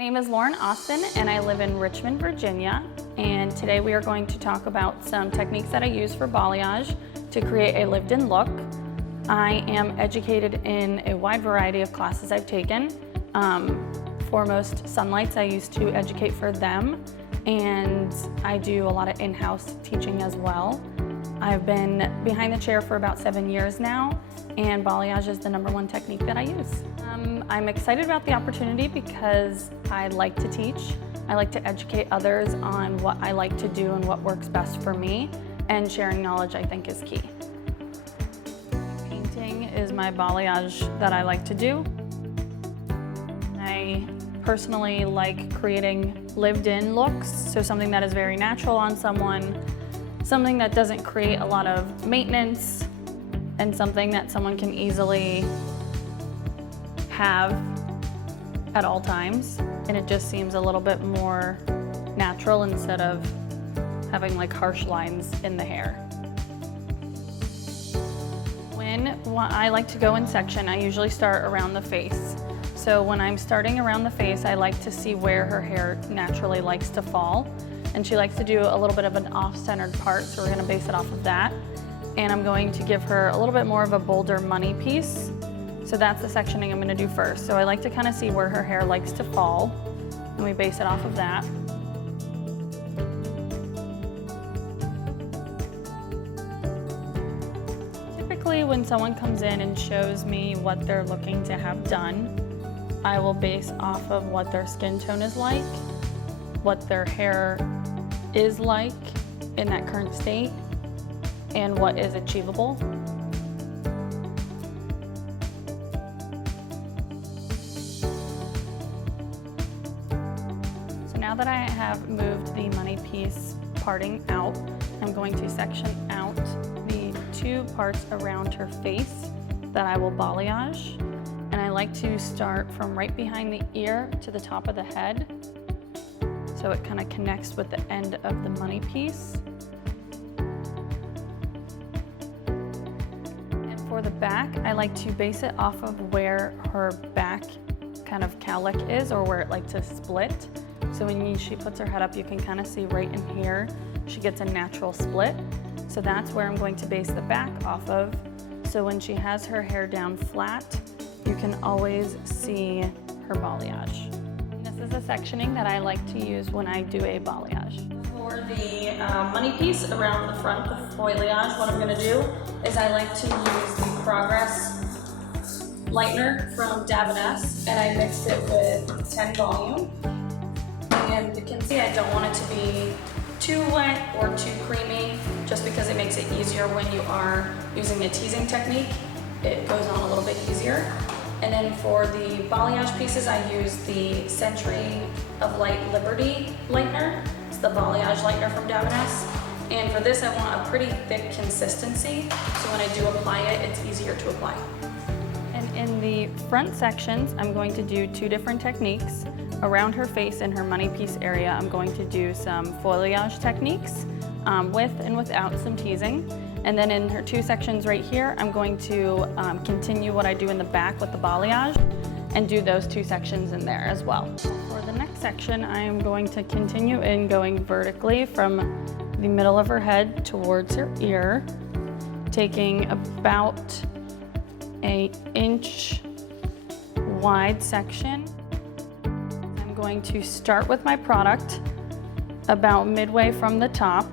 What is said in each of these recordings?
My name is Lauren Austin and I live in Richmond, Virginia. And today we are going to talk about some techniques that I use for balayage to create a lived-in look. I am educated in a wide variety of classes I've taken. Foremost Sunlights, I used to educate for them, and I do a lot of in-house teaching as well. I've been behind the chair for about 7 years now, and balayage is the #1 technique that I use. I'm excited about the opportunity because I like to teach. I like to educate others on what I like to do and what works best for me, and sharing knowledge I think is key. Painting is my balayage that I like to do. I personally like creating lived-in looks, so something that is very natural on someone, something that doesn't create a lot of maintenance, and something that someone can easily have at all times. And it just seems a little bit more natural instead of having like harsh lines in the hair. When I like to go in section, I usually start around the face. So when I'm starting around the face, I like to see where her hair naturally likes to fall. And she likes to do a little bit of an off-centered part, so we're gonna base it off of that. And I'm going to give her a little bit more of a bolder money piece. So that's the sectioning I'm gonna do first. So I like to kind of see where her hair likes to fall, and we base it off of that. Typically when someone comes in and shows me what they're looking to have done, I will base off of what their skin tone is like, what their hair is like in that current state, and what is achievable. So now that I have moved the money piece parting out, I'm going to section out the 2 parts around her face that I will balayage. And I like to start from right behind the ear to the top of the head, so it kind of connects with the end of the money piece. And for the back, I like to base it off of where her back kind of cowlick is, or where it likes to split. So when she puts her head up, you can kind of see right in here, she gets a natural split. So that's where I'm going to base the back off of. So when she has her hair down flat, you can always see her balayage. This is the sectioning that I like to use when I do a balayage. For the money piece around the front, the foliage, what I'm gonna do is I like to use the Progress lightener from Balayage, and I mixed it with 10 volume. And you can see I don't want it to be too wet or too creamy, just because it makes it easier when you are using a teasing technique. It goes on a little bit easier. And then for the balayage pieces, I use the Century of Light Liberty lightener. It's the balayage lightener from Balayage. And for this, I want a pretty thick consistency, so when I do apply it, it's easier to apply. And in the front sections, I'm going to do 2 different techniques. Around her face and her money piece area, I'm going to do some foliage techniques with and without some teasing. And then in her 2 sections right here, I'm going to continue what I do in the back with the balayage and do those 2 sections in there as well. For the next section, I am going to continue in going vertically from the middle of her head towards her ear, taking about an inch wide section. I'm going to start with my product about midway from the top,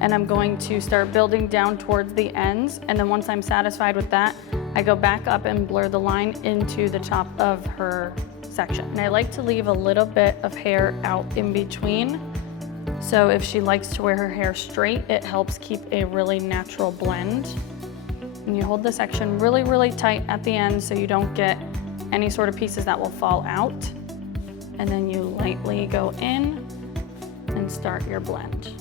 and I'm going to start building down towards the ends, and then once I'm satisfied with that, I go back up and blur the line into the top of her section. And I like to leave a little bit of hair out in between, so if she likes to wear her hair straight, it helps keep a really natural blend. And you hold the section really, really tight at the end so you don't get any sort of pieces that will fall out. And then you lightly go in and start your blend.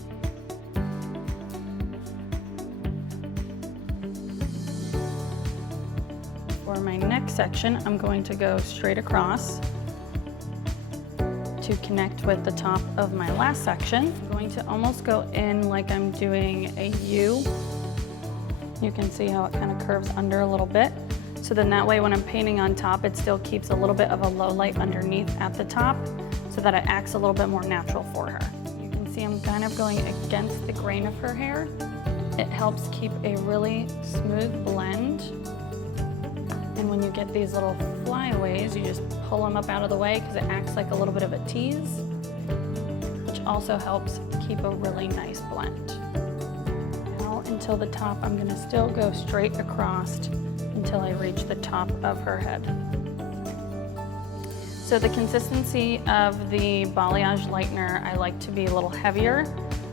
For my next section, I'm going to go straight across to connect with the top of my last section. I'm going to almost go in like I'm doing a U. You can see how it kind of curves under a little bit. So then that way when I'm painting on top, it still keeps a little bit of a low light underneath at the top so that it acts a little bit more natural for her. You can see I'm kind of going against the grain of her hair. It helps keep a really smooth blend. And when you get these little flyaways, you just pull them up out of the way because it acts like a little bit of a tease, which also helps keep a really nice blend. Now until the top, I'm gonna still go straight across until I reach the top of her head. So the consistency of the balayage lightener, I like to be a little heavier.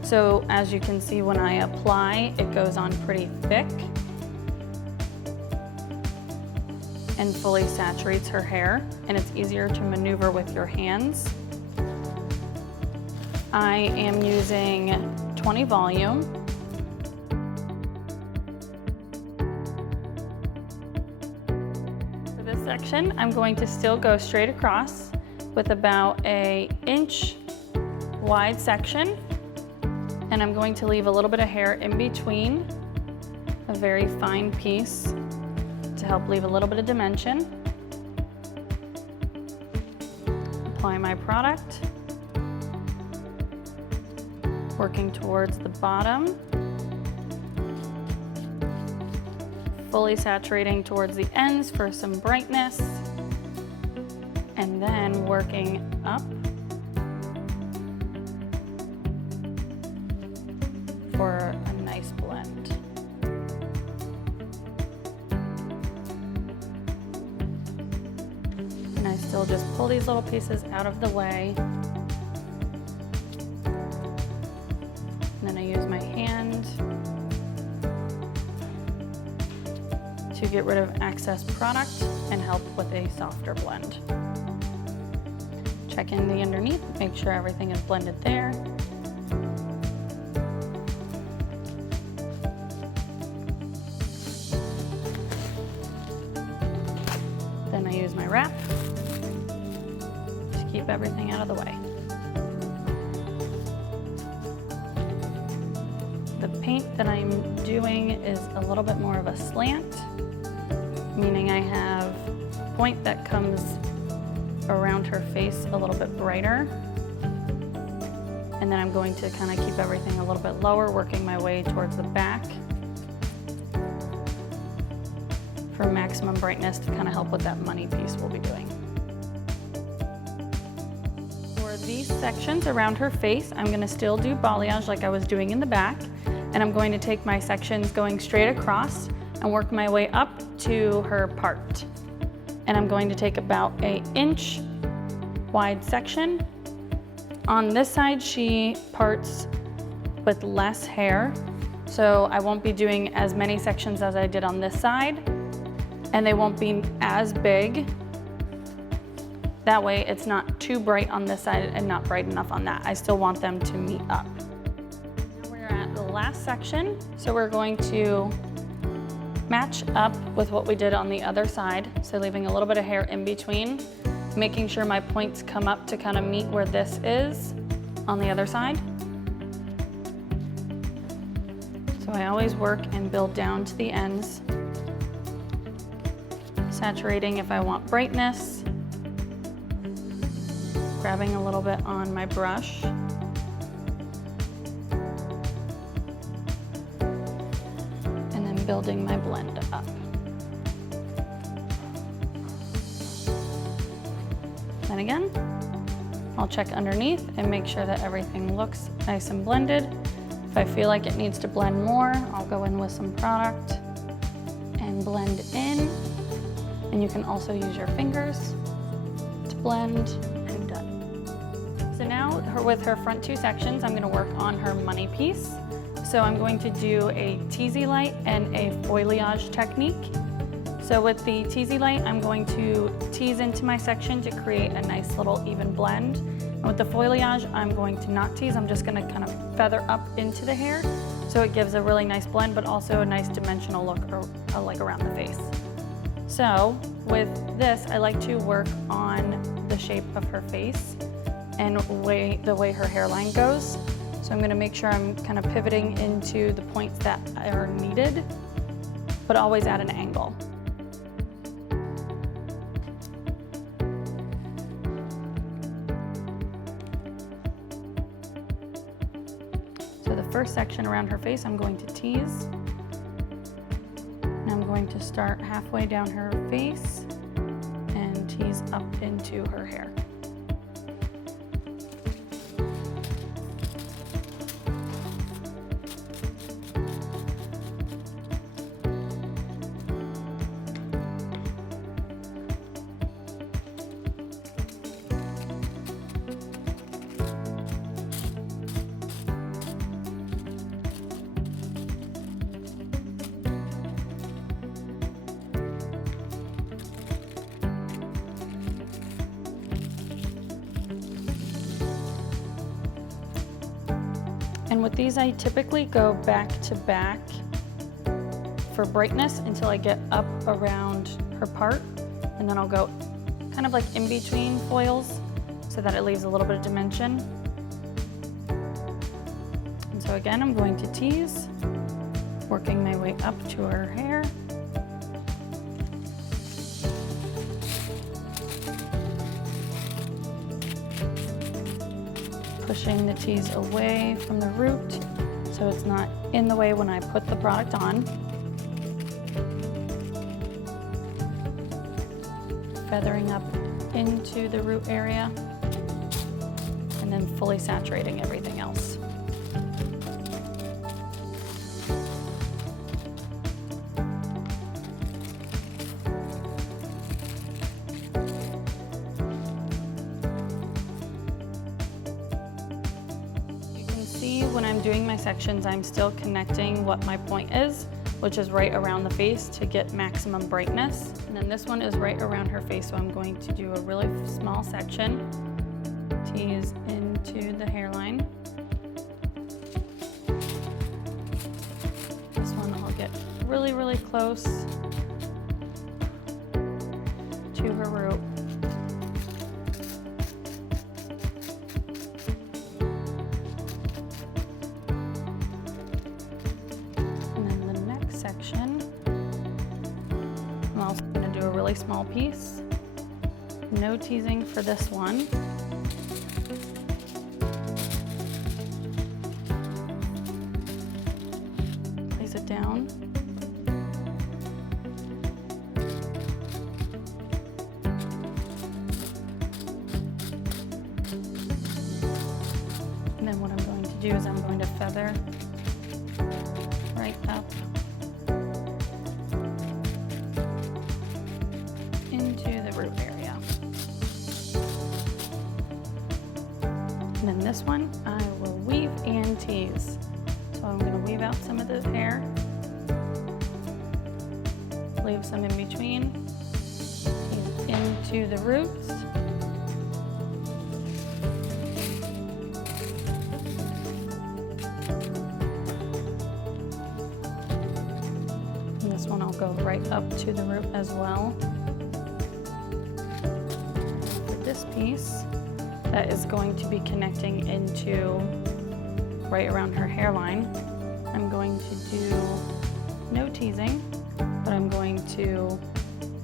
So as you can see, when I apply, it goes on pretty thick and fully saturates her hair, and it's easier to maneuver with your hands. I am using 20 volume. For this section, I'm going to still go straight across with about an inch wide section, and I'm going to leave a little bit of hair in between, a very fine piece to help leave a little bit of dimension. Apply my product, working towards the bottom, fully saturating towards the ends for some brightness, and then working up for a nice blend. And I still just pull these little pieces out of the way. And then I use my hand to get rid of excess product and help with a softer blend. Check in the underneath, make sure everything is blended there. Then I use my wrap to keep everything out of the way. The paint that I'm doing is a little bit more of a slant, meaning I have a point that comes around her face a little bit brighter. And then I'm going to kind of keep everything a little bit lower, working my way towards the back for maximum brightness to kind of help with that money piece we'll be doing. For these sections around her face, I'm going to still do balayage like I was doing in the back, and I'm going to take my sections going straight across and work my way up to her part. And I'm going to take about an inch wide section. On this side, she parts with less hair, so I won't be doing as many sections as I did on this side, and they won't be as big. That way it's not too bright on this side and not bright enough on that. I still want them to meet up. Now we're at the last section, so we're going to match up with what we did on the other side, so leaving a little bit of hair in between, making sure my points come up to kind of meet where this is on the other side. So I always work and build down to the ends, saturating if I want brightness, grabbing a little bit on my brush, and then building my blend up. Then again, I'll check underneath and make sure that everything looks nice and blended. If I feel like it needs to blend more, I'll go in with some product and blend in. And you can also use your fingers to blend, and done. So now with her front two sections, I'm gonna work on her money piece. So I'm going to do a Teasy light and a Foliage technique. So with the Teasy light, I'm going to tease into my section to create a nice little even blend. And with the Foliage, I'm going to not tease, I'm just gonna kind of feather up into the hair so it gives a really nice blend, but also a nice dimensional look like around the face. So with this, I like to work on the shape of her face and the way her hairline goes. So I'm gonna make sure I'm kind of pivoting into the points that are needed, but always at an angle. first section around her face, I'm going to tease. And I'm going to start halfway down her face and tease up into her hair. And with these, I typically go back to back for brightness until I get up around her part. And then I'll go kind of like in between foils so that it leaves a little bit of dimension. And so again, I'm going to tease, working my way up to her hair. Pushing the tease away from the root so it's not in the way when I put the product on. Feathering up into the root area and then fully saturating everything else. When I'm doing my sections, I'm still connecting what my point is, which is right around the face to get maximum brightness. And then this one is right around her face, so I'm going to do a really small section, tease into the hairline. This one I'll get really, really close to her root. I'm also going to do a really small piece. No teasing for this one. Place it down. And then what I'm going to do is I'm going to feather right up into the root area. And then this one, I will weave and tease. So I'm going to weave out some of the hair, leave some in between, tease into the roots. And this one I'll go right up to the root as well. This piece that is going to be connecting into right around her hairline, I'm going to do no teasing, but I'm going to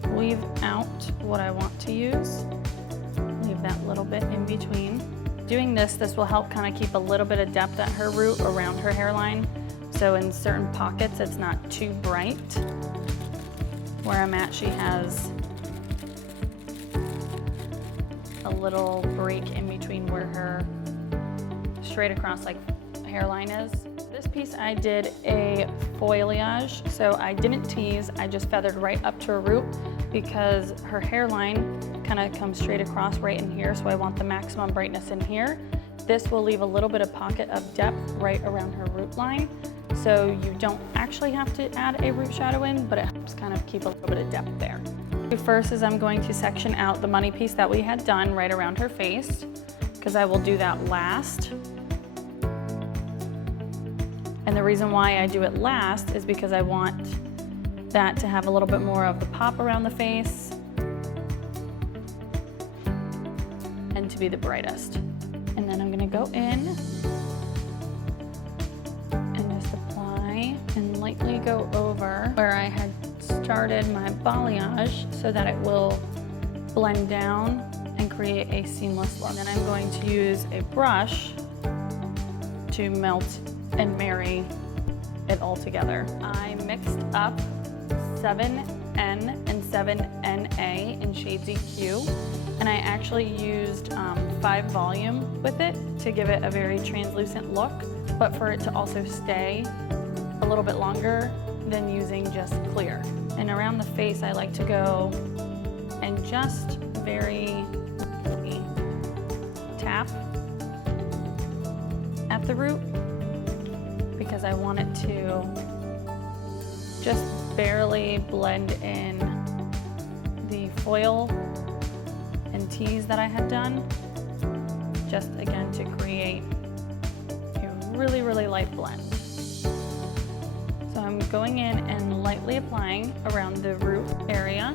weave out what I want to use, leave that little bit in between. Doing this will help kind of keep a little bit of depth at her root around her hairline, so in certain pockets it's not too bright. Where I'm at, she has a little break in between where her straight across like hairline is. This piece I did a foliage, so I didn't tease, I just feathered right up to her root because her hairline kind of comes straight across right in here, so I want the maximum brightness in here. This will leave a little bit of pocket of depth right around her root line, so you don't actually have to add a root shadow in, but it helps kind of keep a little bit of depth there. First is I'm going to section out the money piece that we had done right around her face, because I will do that last. And the reason why I do it last is because I want that to have a little bit more of the pop around the face and to be the brightest. And then I'm going to go in and just apply and lightly go over where I had started my balayage so that it will blend down and create a seamless look. And then I'm going to use a brush to melt and marry it all together. I mixed up 7N and 7NA in shades EQ, and I actually used 5 volume with it to give it a very translucent look, but for it to also stay a little bit longer than using just clear. And around the face, I like to go and just very tap at the root, because I want it to just barely blend in the foil and tease that I had done, just again to create a really, really light blend. So I'm going in and lightly applying around the root area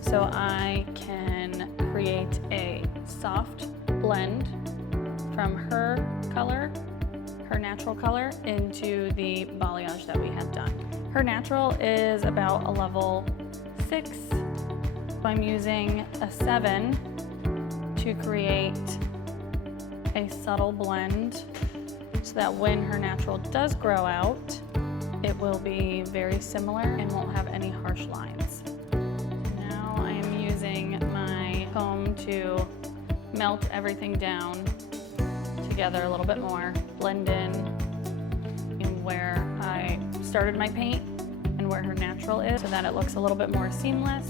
so I can create a soft blend from her color, her natural color, into the balayage that we had done. Her natural is about a level 6. So I'm using a 7 to create a subtle blend so that when her natural does grow out, it will be very similar and won't have any harsh lines. Now I am using my comb to melt everything down together a little bit more, blend in where I started my paint and where her natural is so that it looks a little bit more seamless.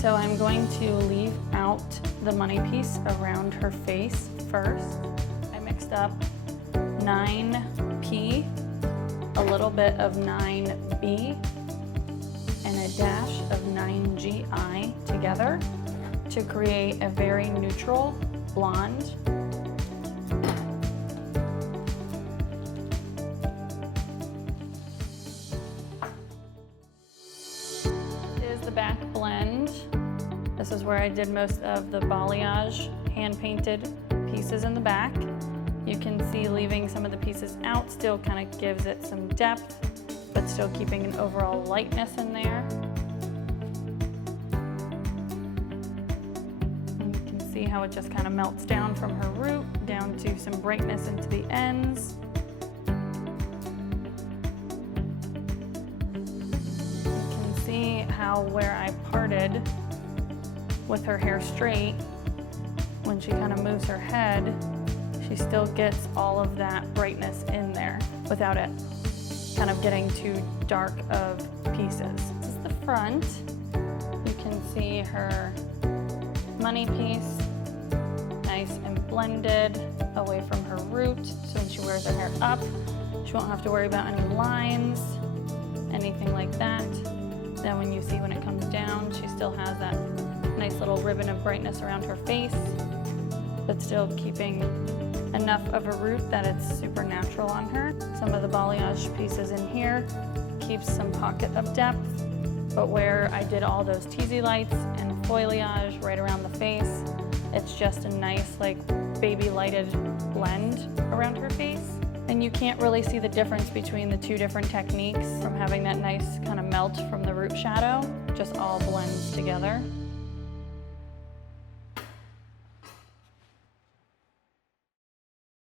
So I'm going to leave out the money piece around her face first. I mixed up 9P, a little bit of 9B, and a dash of 9GI together to create a very neutral blonde. This is the back blend. This is where I did most of the balayage hand-painted pieces in the back. You can see leaving some of the pieces out still kind of gives it some depth, but still keeping an overall lightness in there. And you can see how it just kind of melts down from her root down to some brightness into the ends. You can see how where I parted with her hair straight, when she kind of moves her head, she still gets all of that brightness in there without it kind of getting too dark of pieces. This is the front. You can see her money piece, nice and blended away from her root. So when she wears her hair up, she won't have to worry about any lines, anything like that. Then when you see when it comes down, she still has that nice little ribbon of brightness around her face, but still keeping enough of a root that it's super natural on her. Some of the balayage pieces in here keeps some pocket of depth, but where I did all those teasy lights and foliage right around the face, it's just a nice like baby lighted blend around her face. And you can't really see the difference between the two different techniques from having that nice kind of melt from the root shadow, just all blends together.